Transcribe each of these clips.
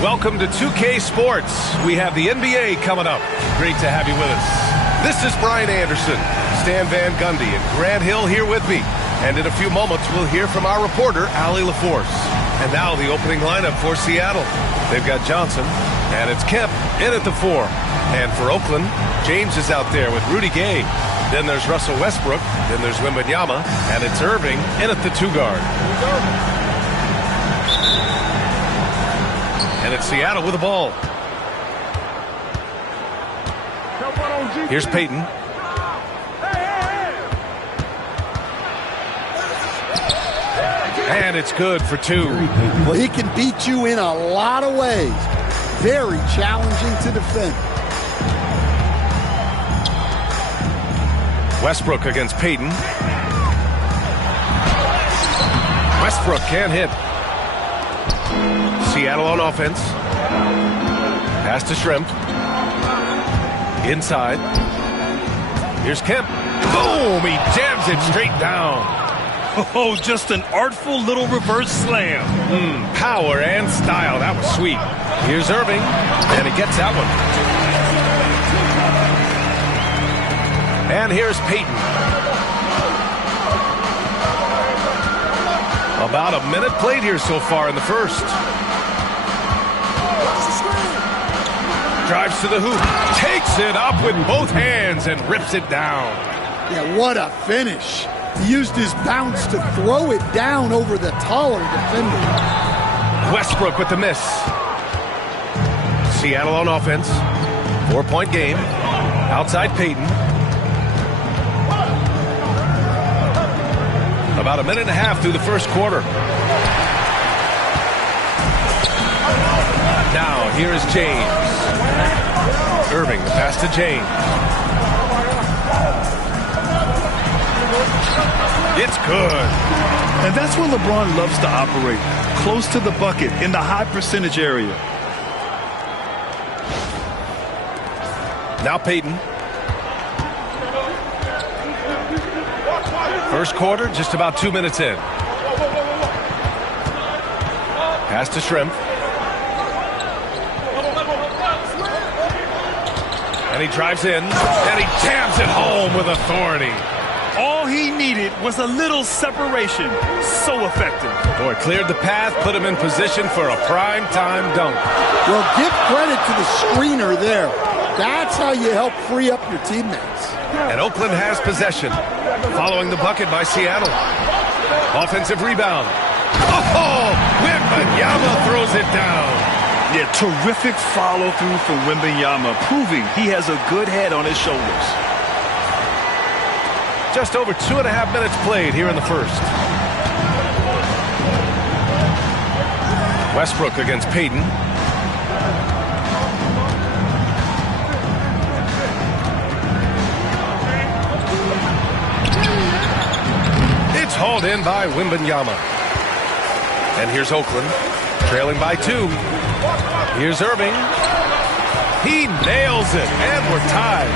Welcome to 2K Sports. We have the NBA coming up. Great to have you with us. This is Brian Anderson, Stan Van Gundy, and Grant Hill here with me. And in a few moments, we'll hear from our reporter, Allie LaForce. And now the opening lineup for Seattle. They've got Johnson, and it's Kemp in at the 4. And for Oakland, James is out there with Rudy Gay. Then there's Russell Westbrook. Then there's Wembanyama. And it's Irving in at the 2 guard. And it's Seattle with the ball. Here's Payton. And it's good for 2. Well, he can beat you in a lot of ways. Very challenging to defend. Westbrook against Payton. Westbrook can't hit. Seattle on offense. Pass to Shrimp. Inside. Here's Kemp. Boom! He jams it straight down. Oh, just an artful little reverse slam. Power and style. That was sweet. Here's Irving. And he gets that one. And here's Payton. About a minute played here so far in the first. Drives to the hoop. Takes it up with both hands and rips it down. Yeah, what a finish. He used his bounce to throw it down over the taller defender. Westbrook with the miss. Seattle on offense. 4-point game. Outside Payton. About a minute and a half through the first quarter. Now, here is James. Irving, the pass to James. It's good. And that's where LeBron loves to operate. Close to the bucket in the high percentage area. Now Payton. First quarter, just about 2 minutes in. Pass to Shrimp. And he drives in, and he jams it home with authority. All he needed was a little separation. So effective. Boy, cleared the path, put him in position for a prime-time dunk. Well, give credit to the screener there. That's how you help free up your teammates. And Oakland has possession, following the bucket by Seattle. Offensive rebound. Oh, Wembanyama throws it down. Yeah, terrific follow-through from Wembanyama, proving he has a good head on his shoulders. Just over 2.5 minutes played here in the first. Westbrook against Payton. It's hauled in by Wembanyama. And here's Oakland, trailing by 2. Here's Irving. He nails it, and we're tied.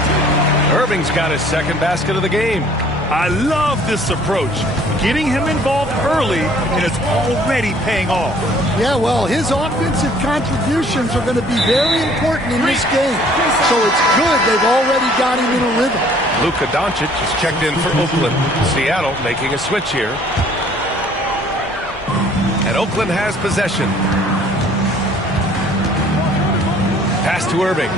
Irving's got his second basket of the game. I love this approach. Getting him involved early, and it's already paying off. Yeah, well, his offensive contributions are going to be very important in this game. So it's good they've already got him in a rhythm. Luka Doncic is checked in for Oakland. Seattle making a switch here. And Oakland has possession. Pass to Irving.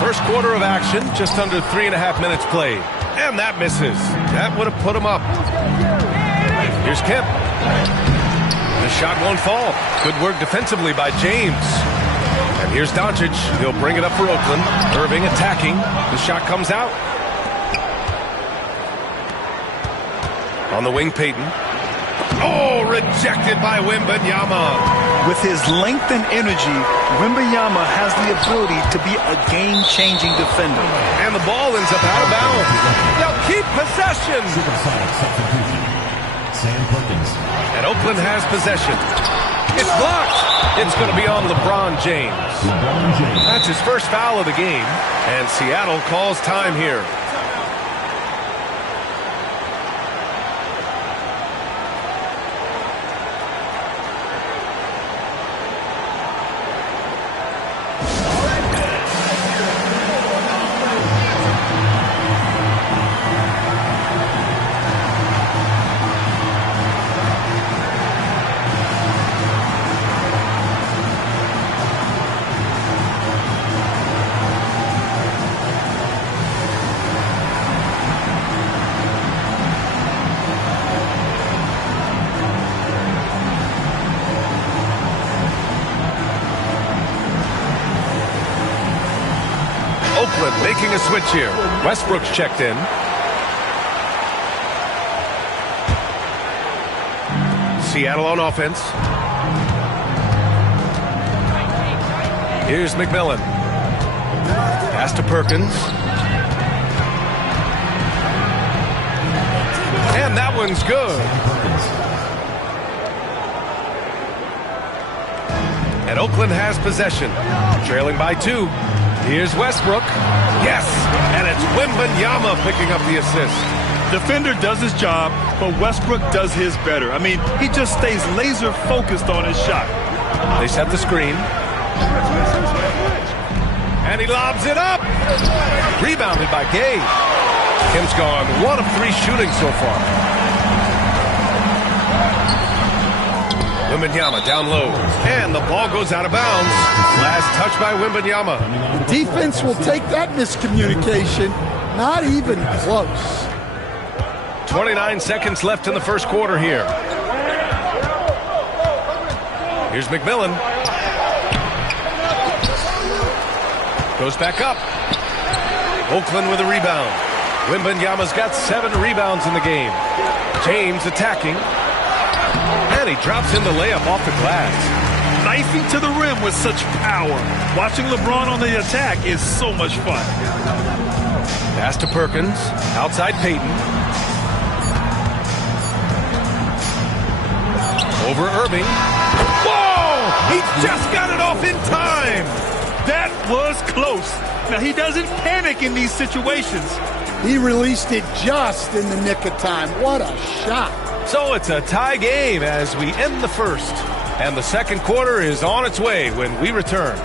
First quarter of action, just under 3.5 minutes played. And that misses. That would have put him up. Here's Kemp. The shot won't fall. Good work defensively by James. And here's Doncic. He'll bring it up for Oakland. Irving attacking. The shot comes out. On the wing, Payton. Oh, rejected by Wembanyama. With his length and energy, Wembanyama has the ability to be a game-changing defender. And the ball ends up out of bounds. They'll keep possession. And Oakland has possession. It's blocked. It's going to be on LeBron James. That's his first foul of the game. And Seattle calls time here. Oakland making a switch here. Westbrook's checked in. Seattle on offense. Here's McMillan. Pass to Perkins. And that one's good. And Oakland has possession. Trailing by 2. Here's Westbrook. Yes! And it's Wembanyama picking up the assist. Defender does his job, but Westbrook does his better. I mean, he just stays laser focused on his shot. They set the screen. And he lobs it up. Rebounded by Gay. Kim's gone 1 of 3 shooting so far. Wembanyama down low. And the ball goes out of bounds. Last touch by Wembanyama. The defense will take that miscommunication. Not even close. 29 seconds left in the first quarter here. Here's McMillan. Goes back up. Oakland with a rebound. Wembanyama's got 7 rebounds in the game. James attacking. And he drops in the layup off the glass. Knifing to the rim with such power. Watching LeBron on the attack is so much fun. Pass to Perkins. Outside Payton. Over Irving. Whoa! He just got it off in time! That was close. Now, he doesn't panic in these situations. He released it just in the nick of time. What a shot. So it's a tie game as we end the first. And the second quarter is on its way when we return.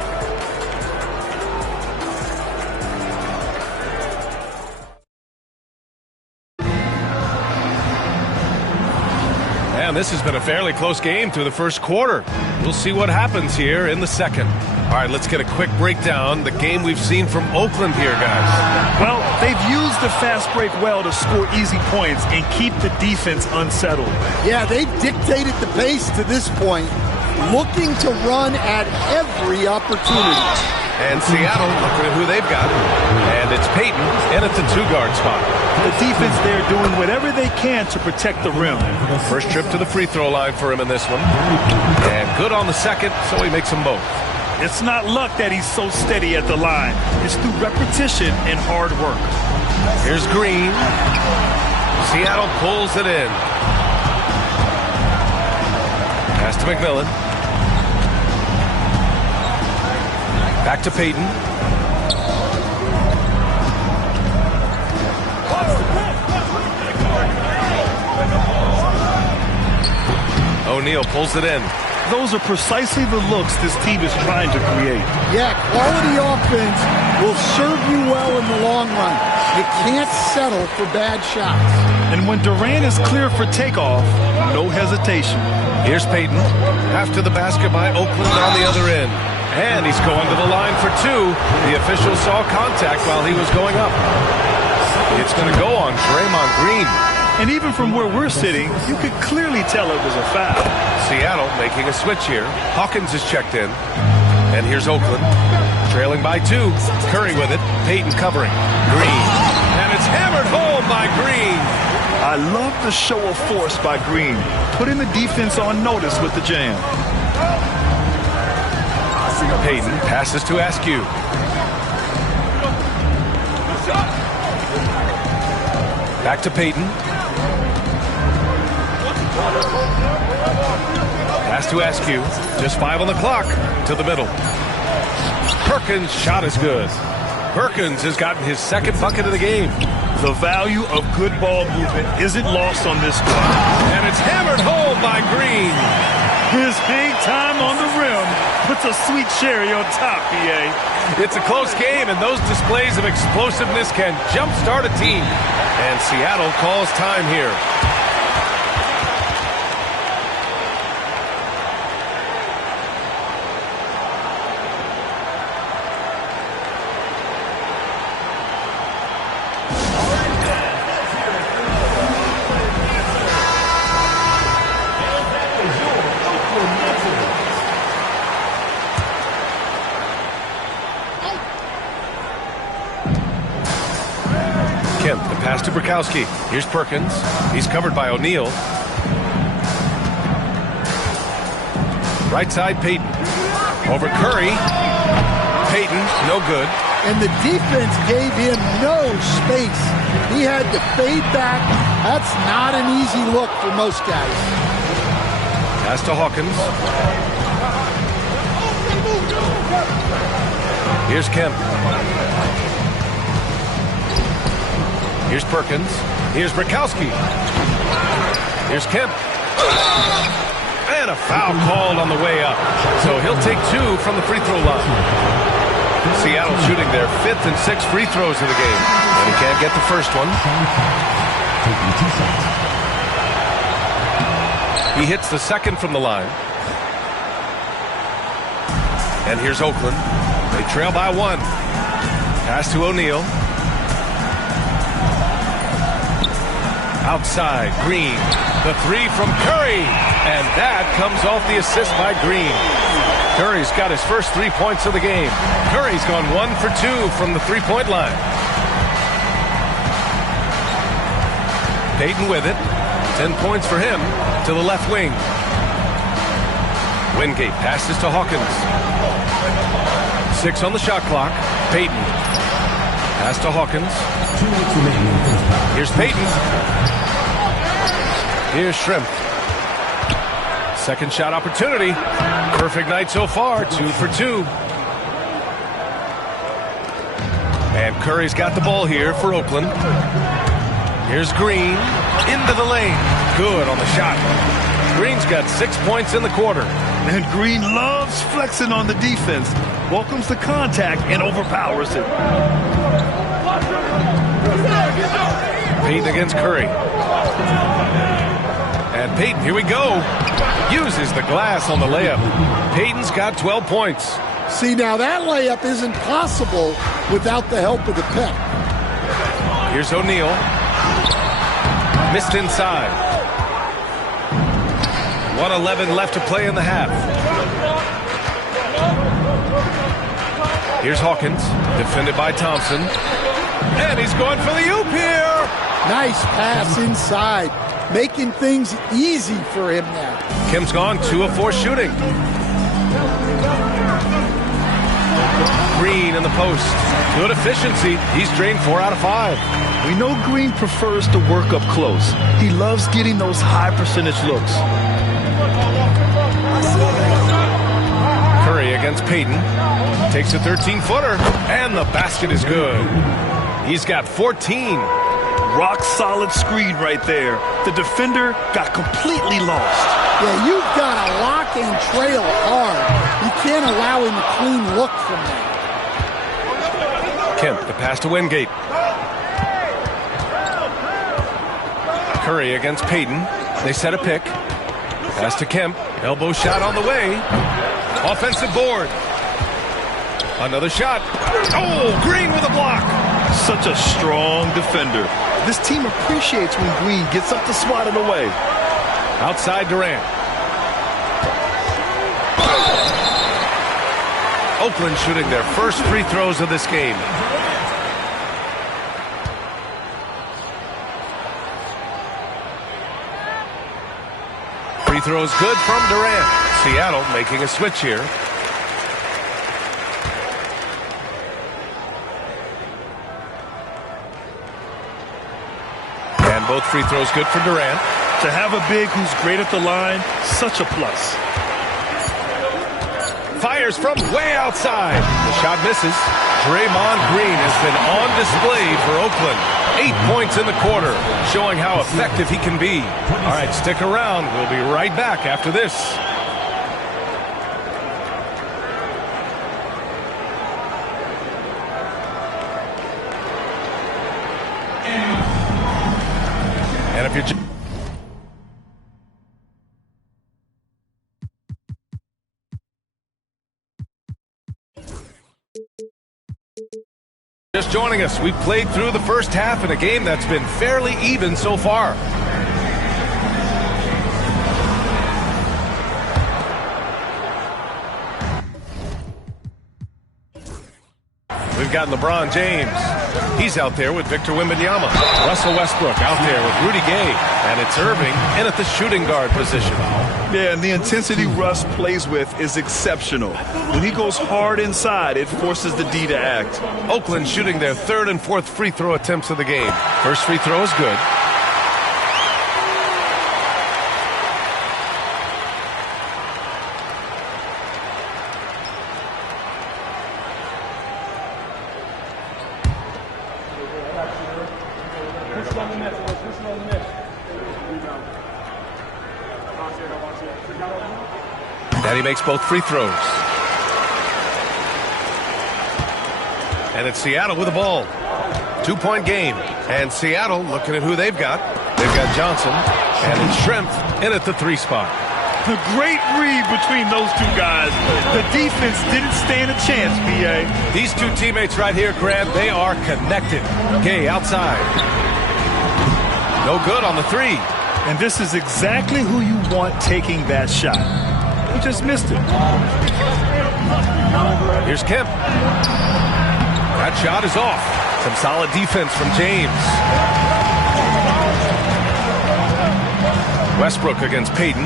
And this has been a fairly close game through the first quarter. We'll see what happens here in the second. All right, let's get a quick breakdown. The game we've seen from Oakland here, guys. Well, they've used the fast break well to score easy points and keep the defense unsettled. Yeah, they've dictated the pace to this point, looking to run at every opportunity. And Seattle, looking at who they've got. And it's Payton in at the 2-guard spot. The defense there doing whatever they can to protect the rim. First trip to the free throw line for him in this one. And good on the second, so he makes them both. It's not luck that he's so steady at the line. It's through repetition and hard work. Here's Green. Seattle pulls it in. Pass to McMillan. Back to Payton. O'Neal pulls it in. Those are precisely the looks this team is trying to create. Yeah, quality offense will serve you well in the long run. You can't settle for bad shots. And when Durant is clear for takeoff, no hesitation. Here's Payton. After the basket by Oakland on the other end. And he's going to the line for 2. The official saw contact while he was going up. It's going to go on Draymond Green. And even from where we're sitting, you could clearly tell it was a foul. Seattle making a switch here. Hawkins is checked in. And here's Oakland. Trailing by 2. Curry with it. Payton covering. Green. And it's hammered home by Green. I love the show of force by Green. Putting the defense on notice with the jam. Payton passes to Askew. Back to Payton. Pass to Askew. Just 5 on the clock. To the middle. Perkins' shot is good. Perkins has gotten his 2nd bucket of the game. The value of good ball movement isn't lost on this squad. And it's hammered home by Green. His big time on the rim puts a sweet cherry on top, BA. It's a close game, and those displays of explosiveness can jumpstart a team. And Seattle calls time here. Pass to Bukowski. Here's Perkins. He's covered by O'Neal. Right side, Payton. Over Curry. Payton, no good. And the defense gave him no space. He had to fade back. That's not an easy look for most guys. Pass to Hawkins. Here's Kemp. Here's Perkins. Here's Bukowski. Here's Kemp. And a foul called on the way up. So he'll take 2 from the free throw line. Seattle shooting their 5th and 6th free throws of the game. And he can't get the first one. He hits the second from the line. And here's Oakland. They trail by 1. Pass to O'Neal. Outside, Green. The 3 from Curry. And that comes off the assist by Green. Curry's got his first 3 points of the game. Curry's gone 1 for 2 from the three-point line. Payton with it. 10 points for him to the left wing. Wingate passes to Hawkins. 6 on the shot clock. Payton. Pass to Hawkins. Here's Payton. Here's Shrimp. Second shot opportunity. Perfect night so far. 2 for 2. And Curry's got the ball here for Oakland. Here's Green. Into the lane. Good on the shot. Green's got 6 points in the quarter. And Green loves flexing on the defense. Welcomes the contact and overpowers it. Payton against Curry. And Payton, here we go. Uses the glass on the layup. Payton's got 12 points. See, now that layup isn't possible without the help of the pep. Here's O'Neal. Missed inside. 1:11 left to play in the half. Here's Hawkins, defended by Thompson. And he's going for the oop here. Nice pass inside, making things easy for him now. Kim's gone 2 of 4 shooting. Green in the post. Good efficiency. He's drained 4 out of 5. We know Green prefers to work up close. He loves getting those high percentage looks. Curry against Payton. Takes a 13-footer. And the basket is good. He's got 14. Rock solid screen right there. The defender got completely lost. Yeah, you've got to lock and trail hard. You can't allow him a clean look from that. Kemp, the pass to Wingate. Curry against Payton. They set a pick. Pass to Kemp. Elbow shot on the way. Offensive board. Another shot. Oh, Green with a block. Such a strong defender. This team appreciates when Green gets up to swat it away. Outside Durant. Oakland shooting their first free throws of this game. Free throws good from Durant. Seattle making a switch here. And both free throws good for Durant. To have a big who's great at the line, such a plus. Fires from way outside. The shot misses. Draymond Green has been on display for Oakland. 8 points in the quarter, showing how effective he can be. All right, stick around. We'll be right back after this. And if you're just joining us, we've played through the first half in a game that's been fairly even so far. We've got LeBron James. He's out there with Victor Wembanyama. Russell Westbrook out there with Rudy Gay. And it's Irving in at the shooting guard position. Yeah, and the intensity Russ plays with is exceptional. When he goes hard inside, it forces the D to act. Oakland shooting their third and fourth free throw attempts of the game. First free throw is good. And he makes both free throws. And it's Seattle with the ball. 2-point game. And Seattle looking at who they've got. They've got Johnson. And it's Schrempf in at the 3 spot. A great read between those two guys. The defense didn't stand a chance, B.A. These two teammates right here, Grant, they are connected. Gay outside. No good on the 3. And this is exactly who you want taking that shot. He just missed it. Here's Kemp. That shot is off. Some solid defense from James. Westbrook against Payton.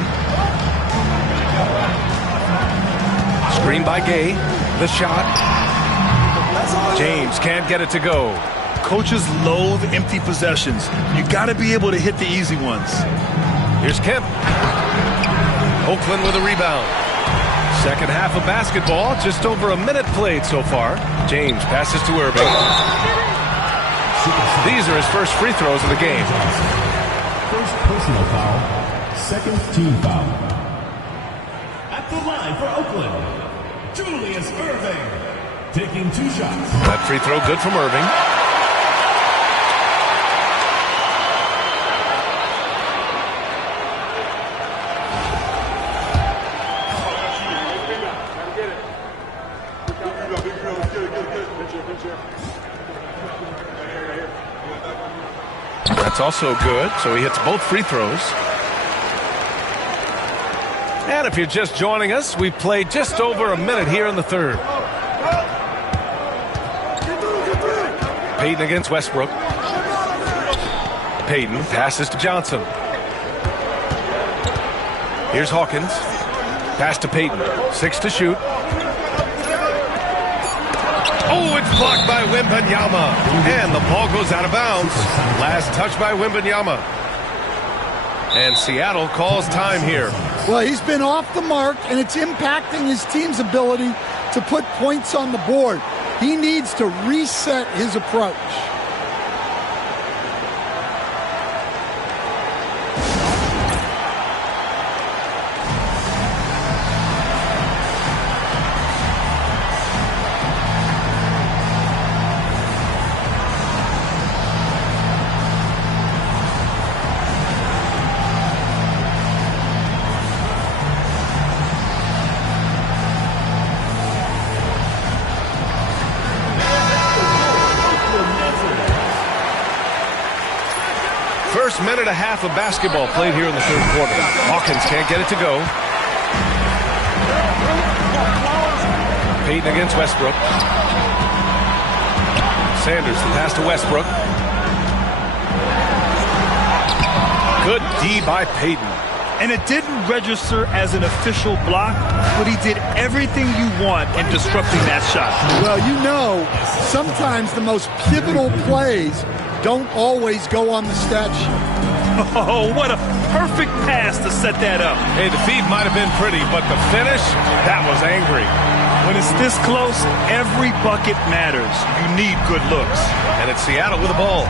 Screen by Gay. The shot. James can't get it to go. Coaches loathe empty possessions. You got to be able to hit the easy ones. Here's Kemp. Oakland with a rebound. Second half of basketball, just over a minute played so far. James passes to Irving. These are his first free throws of the game. First personal foul, second team foul. At the line for Oakland, Julius Irving, taking 2 shots. That free throw good from Irving. That's also good, so he hits both free throws. And if you're just joining us, we've played just over a minute here in the third. Payton against Westbrook. Payton passes to Johnson. Here's Hawkins. Pass to Payton. 6 to shoot. Oh, it's blocked by Wembanyama. And the ball goes out of bounds. Last touch by Wembanyama. And Seattle calls time here. Well, he's been off the mark, and it's impacting his team's ability to put points on the board. He needs to reset his approach. First minute and a half of basketball played here in the third quarter. Hawkins can't get it to go. Payton against Westbrook. Sanders, the pass to Westbrook. Good D by Payton. And it didn't register as an official block, but he did everything you want in disrupting that shot. Well, you know, sometimes the most pivotal plays don't always go on the stat sheet. Oh, what a perfect pass to set that up. Hey, the feed might have been pretty, but the finish, that was angry. When it's this close, every bucket matters. You need good looks. And it's Seattle with the ball.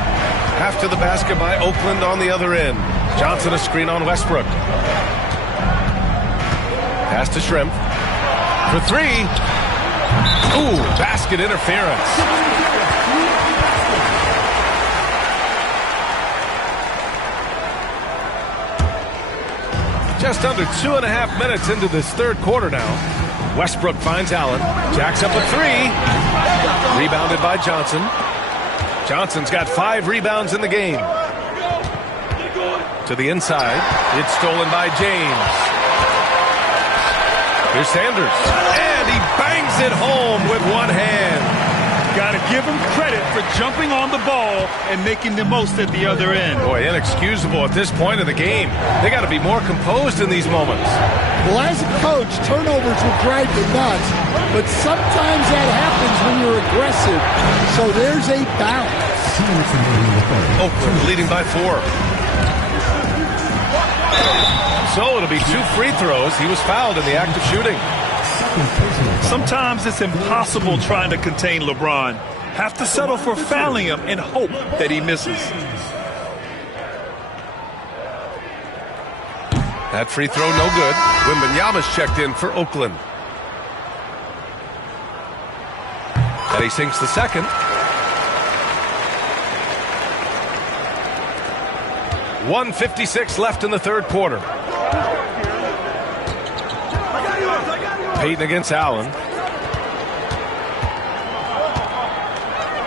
After the basket by Oakland on the other end. Johnson a screen on Westbrook. Pass to Schrempf. For 3. Ooh, basket interference. Just under 2.5 minutes into this third quarter now. Westbrook finds Allen. Jacks up a 3. Rebounded by Johnson. Johnson's got 5 rebounds in the game. To the inside. It's stolen by James. Here's Sanders. And he bangs it home with one hand. Got to credit for jumping on the ball and making the most at the other end. Boy, inexcusable at this point of the game. They got to be more composed in these moments. Well, as a coach, turnovers will drive you nuts, but sometimes that happens when you're aggressive. So there's a bounce. Oakland leading by 4. So it'll be 2 free throws. He was fouled in the act of shooting. Sometimes it's impossible trying to contain LeBron. Have to settle for fouling him and hope that he misses. That free throw no good. Wembanyama's checked in for Oakland. And he sinks the second. .156 left in the third quarter. Payton against Allen.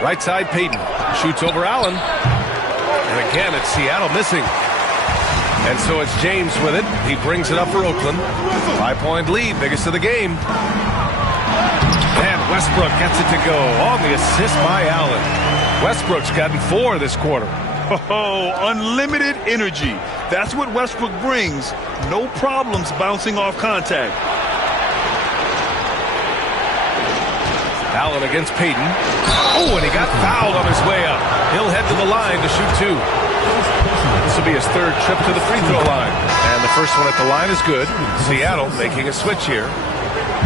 Right side, Payton. Shoots over Allen. And again, it's Seattle missing. And so it's James with it. He brings it up for Oakland. 5-point lead, biggest of the game. And Westbrook gets it to go on the assist by Allen. Westbrook's gotten 4 this quarter. Oh, unlimited energy. That's what Westbrook brings. No problems bouncing off contact. Allen against Payton. Oh, and he got fouled on his way up. He'll head to the line to shoot 2. This will be his 3rd trip to the free throw line. And the first one at the line is good. Seattle making a switch here.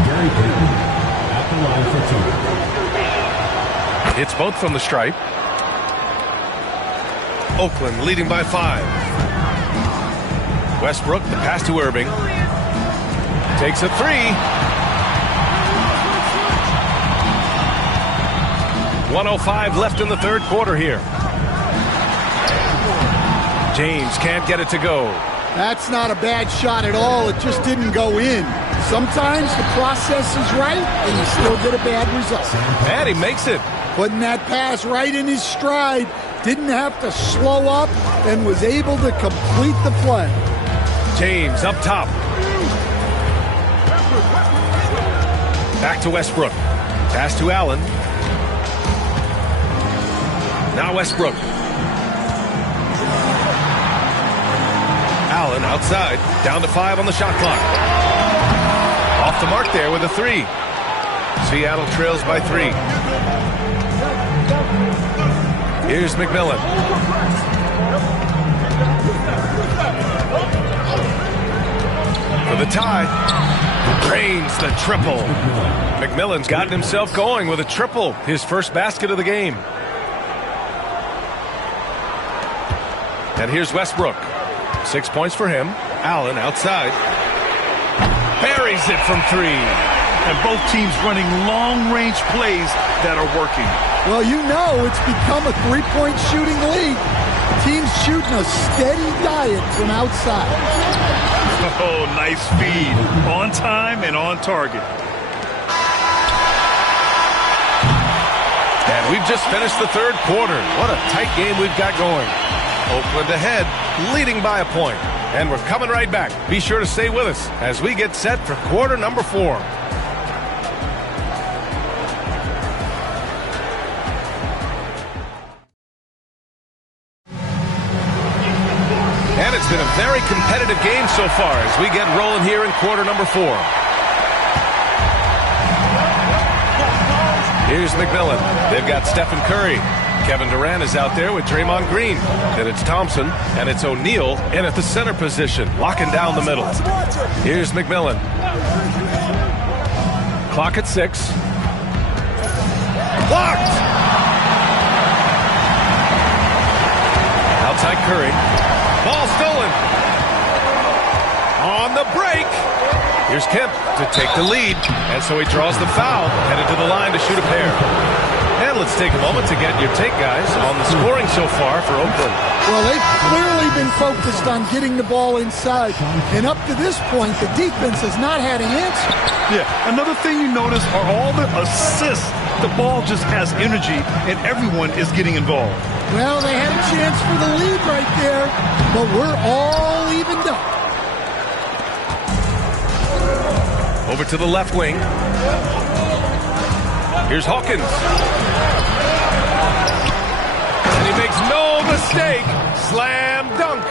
Gary Payton at the line for 2. Hits both from the stripe. Oakland leading by 5. Westbrook, the pass to Irving. Takes a 3. 1:05 left in the third quarter here. James can't get it to go. That's not a bad shot at all. It just didn't go in. Sometimes the process is right, and you still get a bad result. And he makes it. Putting that pass right in his stride. Didn't have to slow up and was able to complete the play. James up top. Back to Westbrook. Pass to Allen. Now Westbrook. Allen outside. Down to 5 on the shot clock. Off the mark there with a 3. Seattle trails by 3. Here's McMillan. For the tie. Drains the triple. McMillan's gotten himself going with a triple. His first basket of the game. And here's Westbrook. 6 points for him. Allen outside. Buries it from 3. And both teams running long-range plays that are working. Well, you know it's become a 3-point shooting league. Teams shooting a steady diet from outside. Oh, nice feed. On time and on target. And we've just finished the third quarter. What a tight game we've got going. Oakland ahead, leading by a point. And we're coming right back. Be sure to stay with us as we get set for quarter number 4. And it's been a very competitive game so far as we get rolling here in quarter number 4. Here's McMillan. They've got Stephen Curry. Kevin Durant is out there with Draymond Green. Then it's Thompson, and it's O'Neal in at the center position, locking down the middle. Here's McMillan. Clock at 6. Blocked! Outside Curry. Ball stolen. On the break. Here's Kemp to take the lead, and so he draws the foul, headed to the line to shoot a pair. And let's take a moment to get your take, guys, on the scoring so far for Oakland. Well, they've clearly been focused on getting the ball inside. And up to this point, the defense has not had an answer. Yeah, another thing you notice are all the assists. The ball just has energy, and everyone is getting involved. Well, they had a chance for the lead right there, but we're all evened up. Over to the left wing. Here's Hawkins. And he makes no mistake. Slam dunk.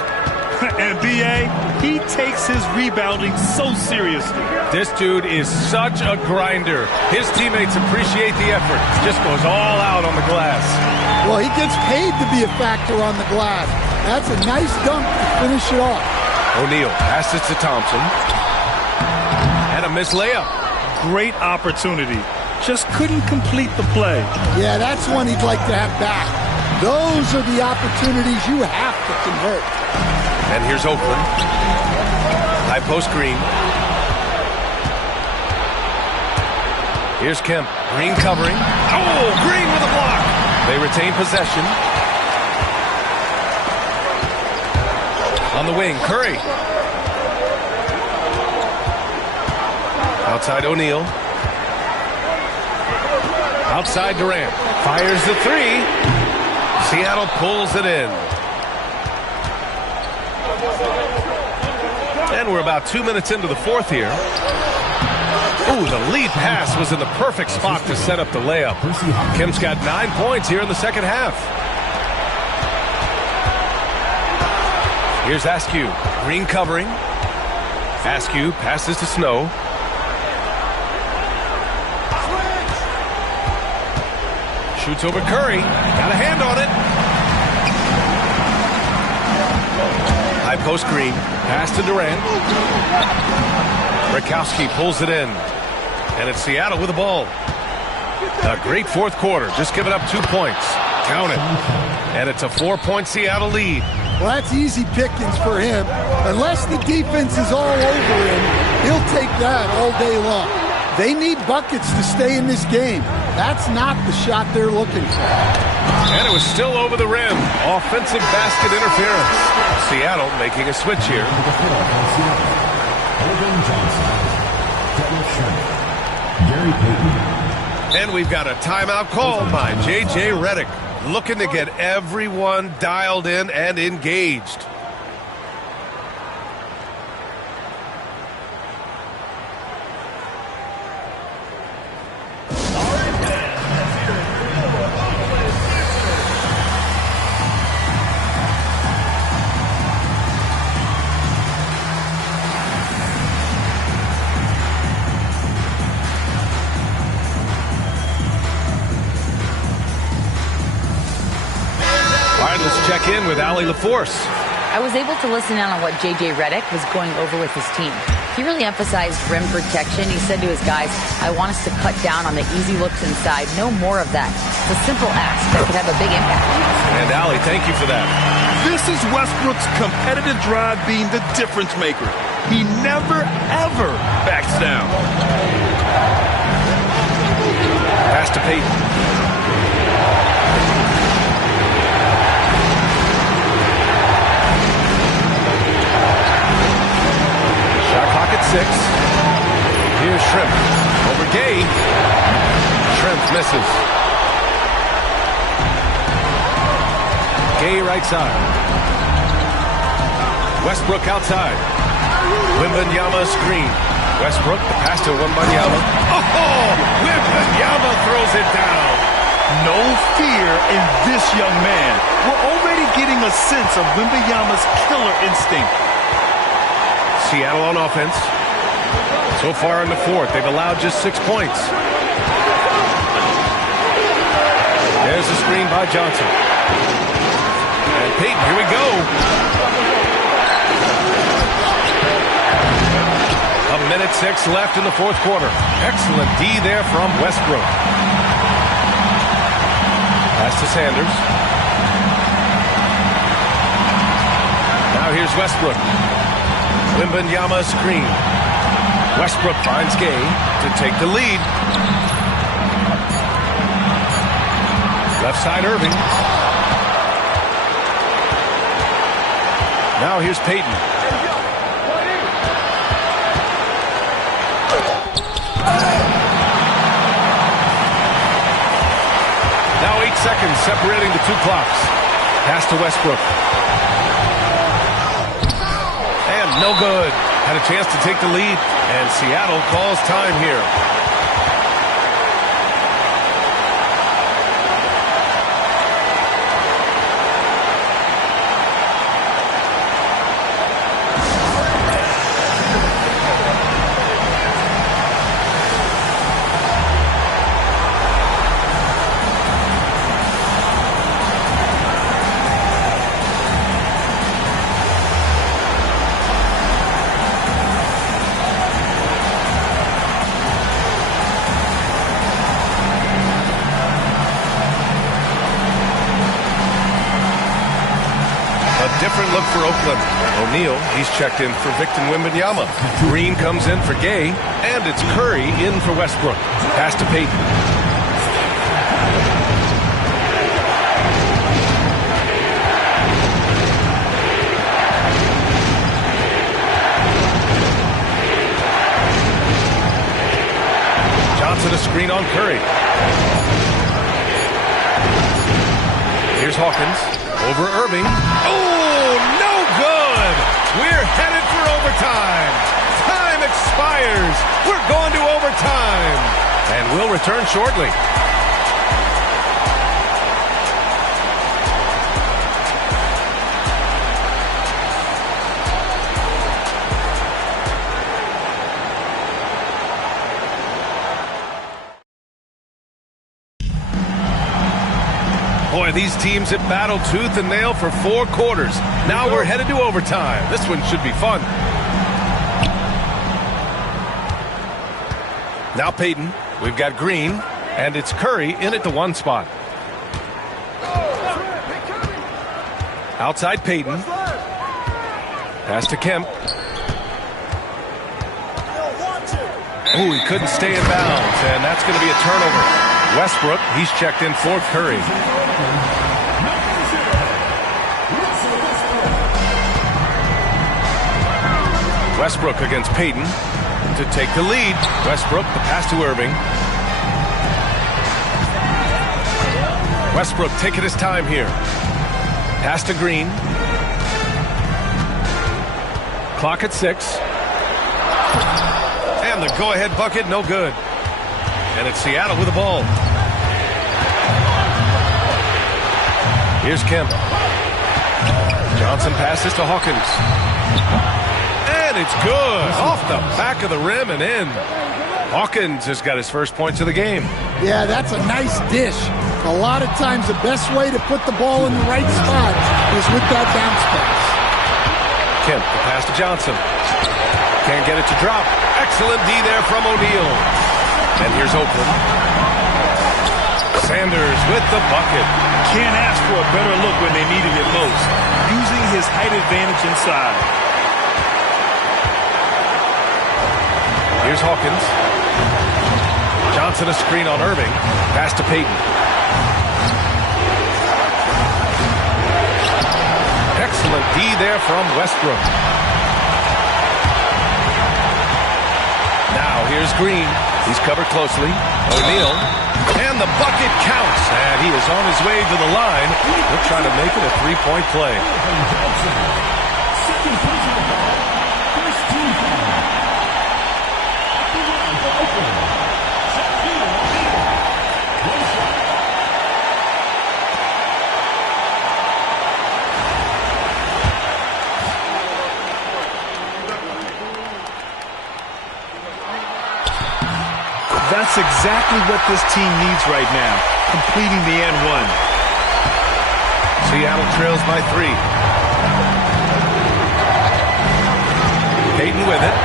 And B.A., he takes his rebounding so seriously. This dude is such a grinder. His teammates appreciate the effort. Just goes all out on the glass. Well, he gets paid to be a factor on the glass. That's a nice dunk to finish it off. O'Neal passes to Thompson. And a missed layup. Great opportunity. Just couldn't complete the play. Yeah, that's one he'd like to have back. Those are the opportunities you have to convert. And here's Oakland. High post Green. Here's Kemp. Green covering. Oh, Green with a block. They retain possession. On the wing, Curry. Outside O'Neal. Outside Durant. Fires the three. Seattle pulls it in. And we're about 2 minutes into the fourth here. Ooh, the lead pass was in the perfect spot to set up the layup. Kemp's got 9 points here in the second half. Here's Askew. Green covering. Askew passes to Snow. Shoots over Curry. Got a hand on it. High post Green. Pass to Durant. Rakowski pulls it in. And it's Seattle with the ball. A great fourth quarter. Just giving up 2 points. Count it. And it's a 4-point Seattle lead. Well, that's easy pickings for him. Unless the defense is all over him, he'll take that all day long. They need buckets to stay in this game. That's not the shot they're looking for. And it was still over the rim. Offensive basket interference. Seattle making a switch here. Irving Johnson, Dennis Sherman, Gary Payton. And we've got a timeout called by J.J. Redick, looking to get everyone dialed in and engaged. Check in with Allie LaForce. I was able to listen in on what J.J. Redick was going over with his team. He really emphasized rim protection. He said to his guys, I want us to cut down on the easy looks inside. No more of that. It's a simple ask that could have a big impact. And Allie, thank you for that. This is Westbrook's competitive drive being the difference maker. He never, ever backs down. Pass to Payton. Shot clock at 6. Here's Shrimp. Over Gay. Shrimp misses. Gay right side. Westbrook outside. Wembanyama screen. Westbrook, the pass to Wembanyama. Oh! Wembanyama throws it down. No fear in this young man. We're already getting a sense of Wembanyama's killer instinct. Seattle on offense. So far in the fourth, they've allowed just 6 points. There's a screen by Johnson. And Payton, here we go. A minute 6 left in the fourth quarter. Excellent D there from Westbrook. Pass to Sanders. Now here's Westbrook. Wembanyama screen. Westbrook finds Gay to take the lead. Left side Irving. Now here's Payton. Now 8 seconds separating the two clocks. Pass to Westbrook. No good. Had a chance to take the lead, and Seattle calls time here. different look for Oakland. O'Neal, he's checked in for Victor Wembanyama. Green comes in for Gay, and it's Curry in for Westbrook. Pass to Payton. Johnson a screen on Curry. Here's Hawkins. Over Irving. Oh, no good! We're headed for overtime. Time expires. We're going to overtime. And we'll return shortly. Boy, these teams have battled tooth and nail for 4 quarters. Now we're headed to overtime. This one should be fun. Now Payton. We've got Green, and it's Curry in at the 1 spot. Outside Payton. Pass to Kemp. Oh, he couldn't stay in bounds, and that's going to be a turnover. Westbrook, he's checked in for Curry. Westbrook against Payton to take the lead. Westbrook, the pass to Irving. Westbrook taking his time here. Pass to Green. Clock at 6. And the go-ahead bucket, no good. And it's Seattle with the ball. Here's Kemp. Johnson passes to Hawkins. And it's good. Off the back of the rim and in. Hawkins has got his first points of the game. Yeah, that's a nice dish. A lot of times the best way to put the ball in the right spot is with that bounce pass. Kemp, the pass to Johnson. Can't get it to drop. Excellent D there from O'Neal. And here's Oakland. Sanders with the bucket. Can't ask for a better look when they needed it most. Using his height advantage inside. Here's Hawkins. Johnson a screen on Irving. Pass to Payton. Excellent D there from Westbrook. Now here's Green. He's covered closely. O'Neal. And the bucket counts. And he is on his way to the line. He'll try to make it a 3-point play. Second personal foul. First team foul. At the line for Oakland. Shaquille O'Neal. One shot. That's exactly what this team needs right now, completing the N1. Seattle trails by 3. Payton with it.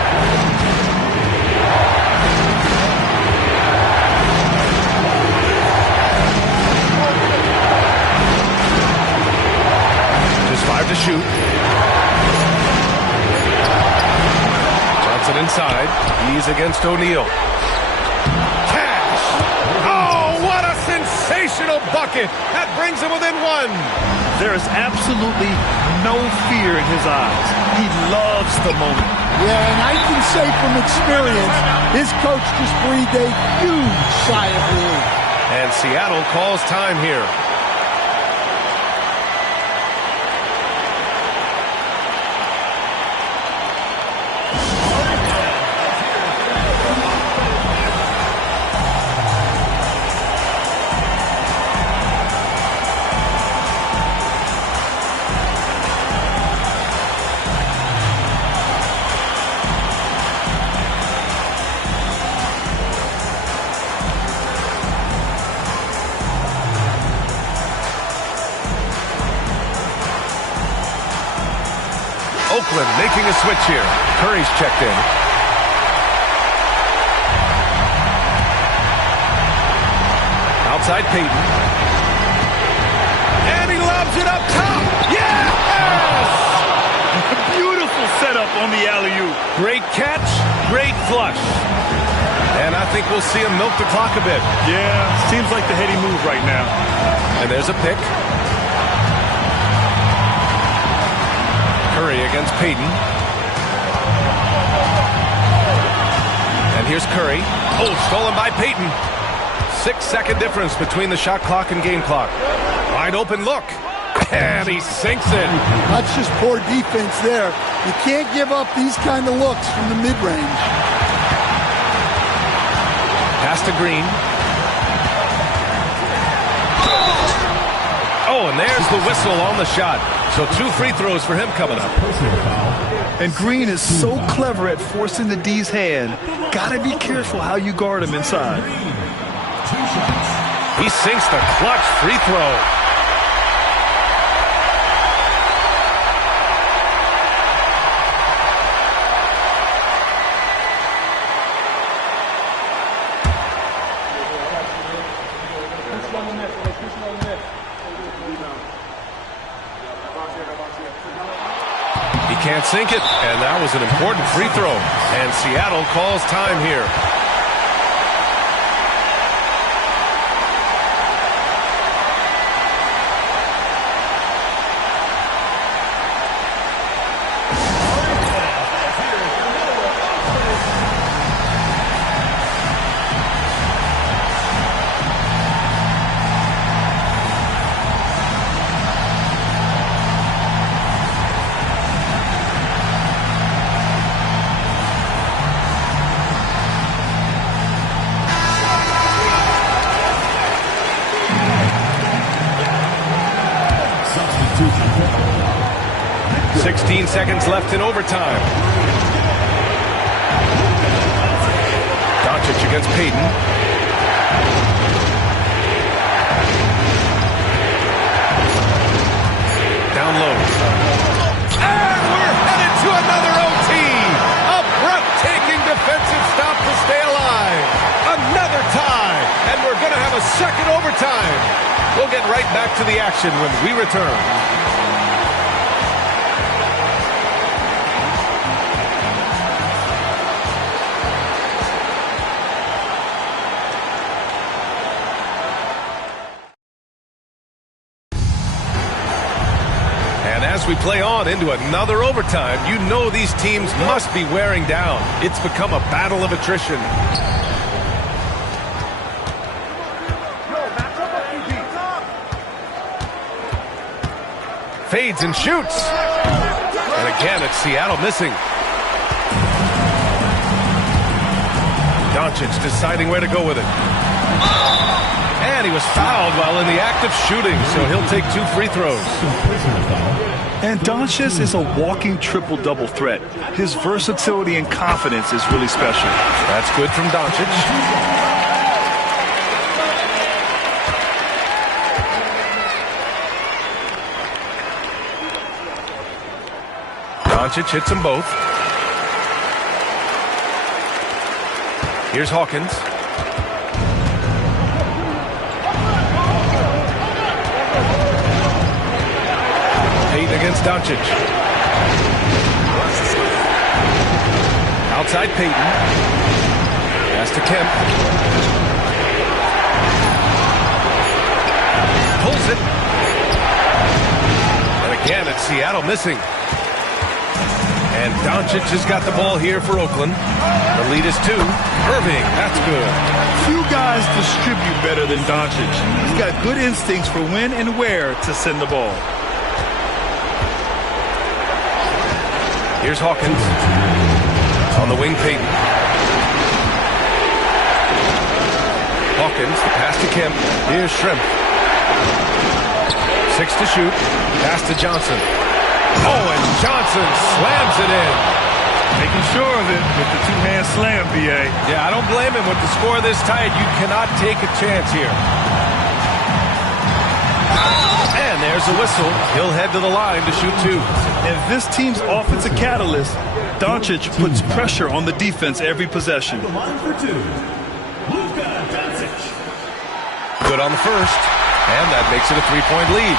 Just 5 to shoot. Johnson inside. He's against O'Neal. Sensational bucket. That brings him within 1. There is absolutely no fear in his eyes. He loves the moment. Yeah, and I can say from experience, his coach just breathed a huge sigh of relief. And Seattle calls time here. Oakland making a switch here. Curry's checked in. Outside Payton. And he lobs it up top. Yes! setup on the alley-oop. Great catch, great flush. And I think we'll see him milk the clock a bit. Yeah, seems like the heady move right now. And there's a pick. Curry against Payton. And here's Curry. Oh, stolen by Payton. 6-second difference between the shot clock and game clock. Wide open look. And he sinks it. That's just poor defense there. You can't give up these kind of looks from the mid-range. Pass to Green. Oh, and there's the whistle on the shot. So 2 free throws for him coming up. And Green is so clever at forcing the D's hand. Gotta be careful how you guard him inside. He sinks the clutch free throw. He can't sink it, and that was an important free throw. And Seattle calls time here. Substitution. 16 seconds left in overtime. Doncic against Payton. Down low. And we're headed to another OT. A breathtaking defensive stop to stay alive. Another tie. And we're going to have a second overtime. We'll get right back to the action when we return. And as we play on into another overtime, you know these teams must be wearing down. It's become a battle of attrition. Fades and shoots. And again, it's Seattle missing. Doncic deciding where to go with it. And he was fouled while in the act of shooting, so he'll take 2 free throws. And Doncic is a walking triple-double threat. His versatility and confidence is really special. That's good from Doncic. Doncic hits them both. Here's Hawkins. Payton against Doncic. Outside Payton. Pass to Kemp. Pulls it. And again, it's Seattle missing. And Doncic has got the ball here for Oakland. The lead is 2. Irving, that's good. Few guys distribute better than Doncic. He's got good instincts for when and where to send the ball. Here's Hawkins. On the wing, Payton. Hawkins, the pass to Kemp. Here's Shrimp. 6 to shoot. Pass to Johnson. Oh, and Johnson slams it in. Making sure of it with the two-hand slam, B.A. Yeah, I don't blame him. With the score this tight, you cannot take a chance here. And there's the whistle. He'll head to the line to shoot 2. And this team's offensive catalyst, Doncic puts pressure on the defense every possession. The line for 2. Luka Doncic. Good on the first. And that makes it a 3-point lead.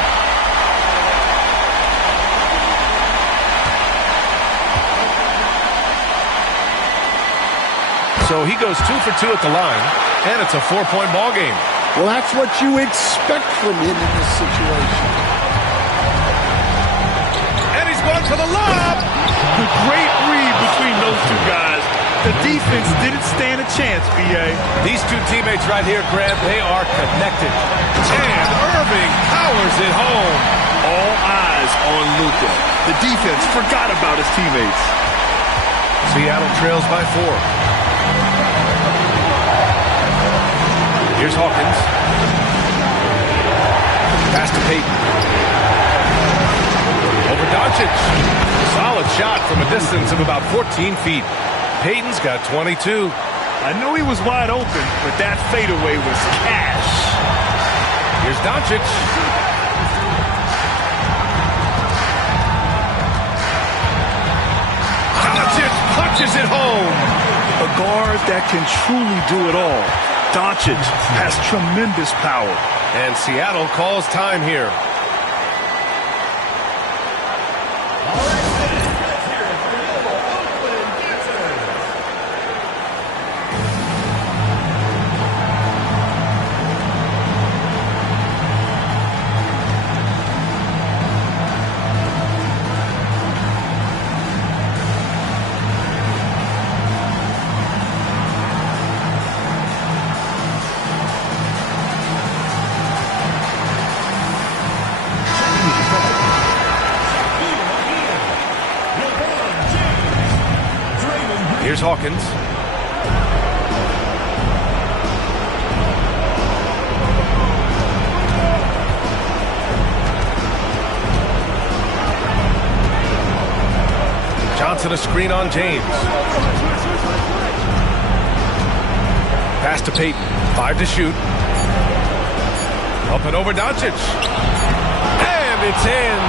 So he goes 2 for 2 at the line, and it's a 4-point ball game. Well, that's what you expect from him in this situation. And he's going for the lob. The great read between those two guys. The defense didn't stand a chance, B.A. These two teammates right here, Grant, they are connected. And Irving powers it home. All eyes on Luka. The defense forgot about his teammates. Seattle trails by 4. Here's Hawkins. Pass to Payton. Over Doncic. Solid shot from a distance of about 14 feet. Payton's got 22. I knew he was wide open, but that fadeaway was cash. Here's Doncic. Doncic punches it home. A guard that can truly do it all. Doncic has tremendous power. And Seattle calls time here. Here's Hawkins. Johnson a screen on James. Pass to Payton. 5 to shoot. Up and over Doncic. And it's in.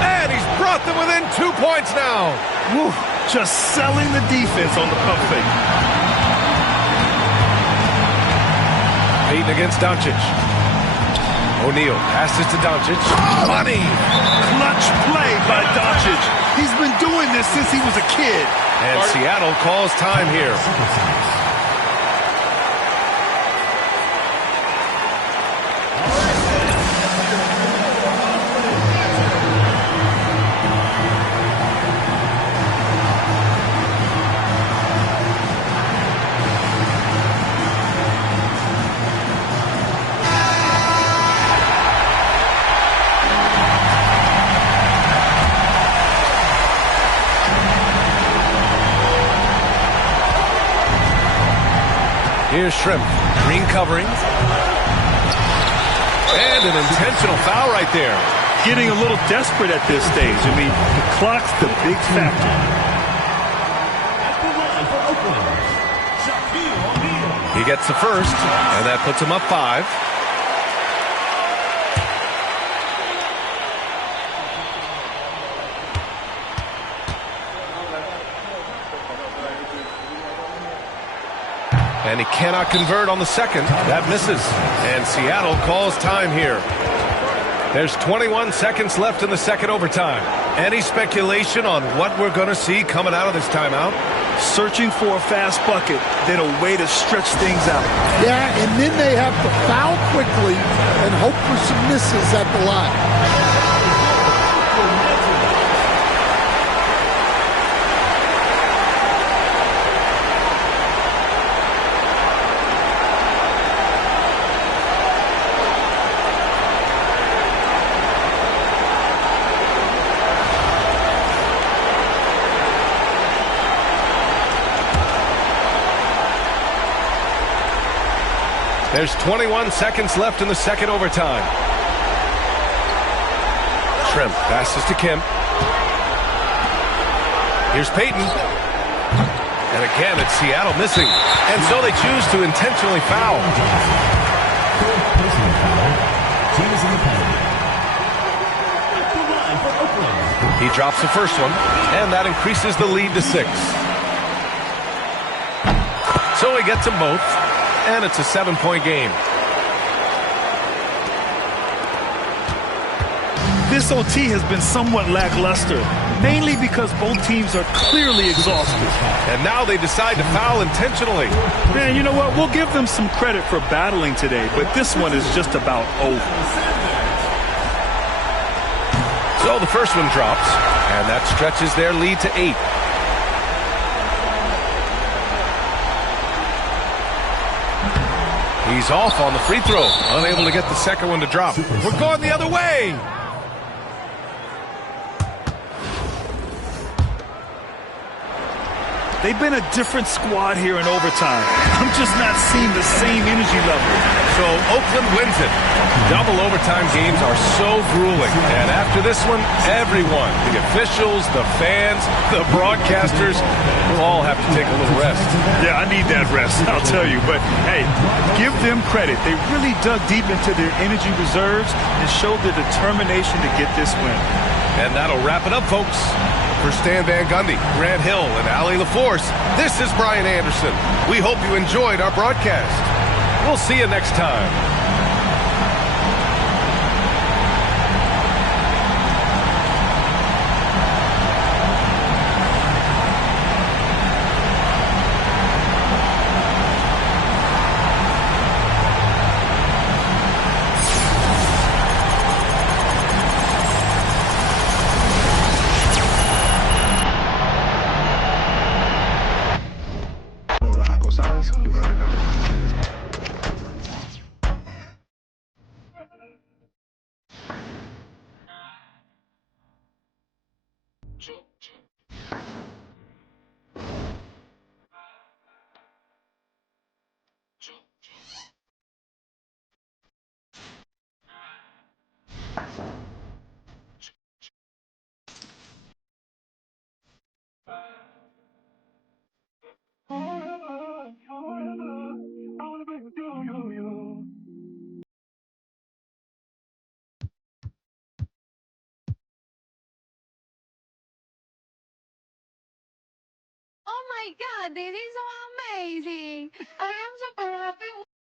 And he's brought them within 2 points now. Woo. Just selling the defense on the pump fake. Payton against Doncic. O'Neal passes to Doncic. Money! Clutch play by Doncic. He's been doing this since he was a kid. And Seattle calls time here. Here's Shrimp. Green covering. And an intentional foul right there. Getting a little desperate at this stage. I mean, the clock's the big factor. At the line for Oakland, Shaquille O'Neal. He gets the first, and that puts him up 5. And he cannot convert on the second. That misses. And Seattle calls time here. There's 21 seconds left in the second overtime. Any speculation on what we're going to see coming out of this timeout? Searching for a fast bucket, then a way to stretch things out. Yeah, and then they have to foul quickly and hope for some misses at the line. There's 21 seconds left in the second overtime. Shrimp passes to Kemp. Here's Payton. And again, it's Seattle missing. And so they choose to intentionally foul. Third personal foul. Team is in the penalty. At the line for Oakland. He drops the first one, and that increases the lead to 6. So he gets them both. And it's a 7-point game. This OT has been somewhat lackluster. mainly because both teams are clearly exhausted. And now they decide to foul intentionally. Man, you know what? We'll give them some credit for battling today, but this one is just about over. So the first one drops, and that stretches their lead to 8. He's off on the free throw, unable to get the second one to drop. We're going the other way. They've been a different squad here in overtime. I'm just not seeing the same energy level. So Oakland wins it. Double overtime games are so grueling. And after this one, everyone, the officials, the fans, the broadcasters, will all have to take a little rest. Yeah, I need that rest, I'll tell you. But, hey, give them credit. They really dug deep into their energy reserves and showed their determination to get this win. And that'll wrap it up, folks. For Stan Van Gundy, Grant Hill, and Allie LaForce, this is Brian Anderson. We hope you enjoyed our broadcast. We'll see you next time. Oh my God, this is so amazing. I am super happy.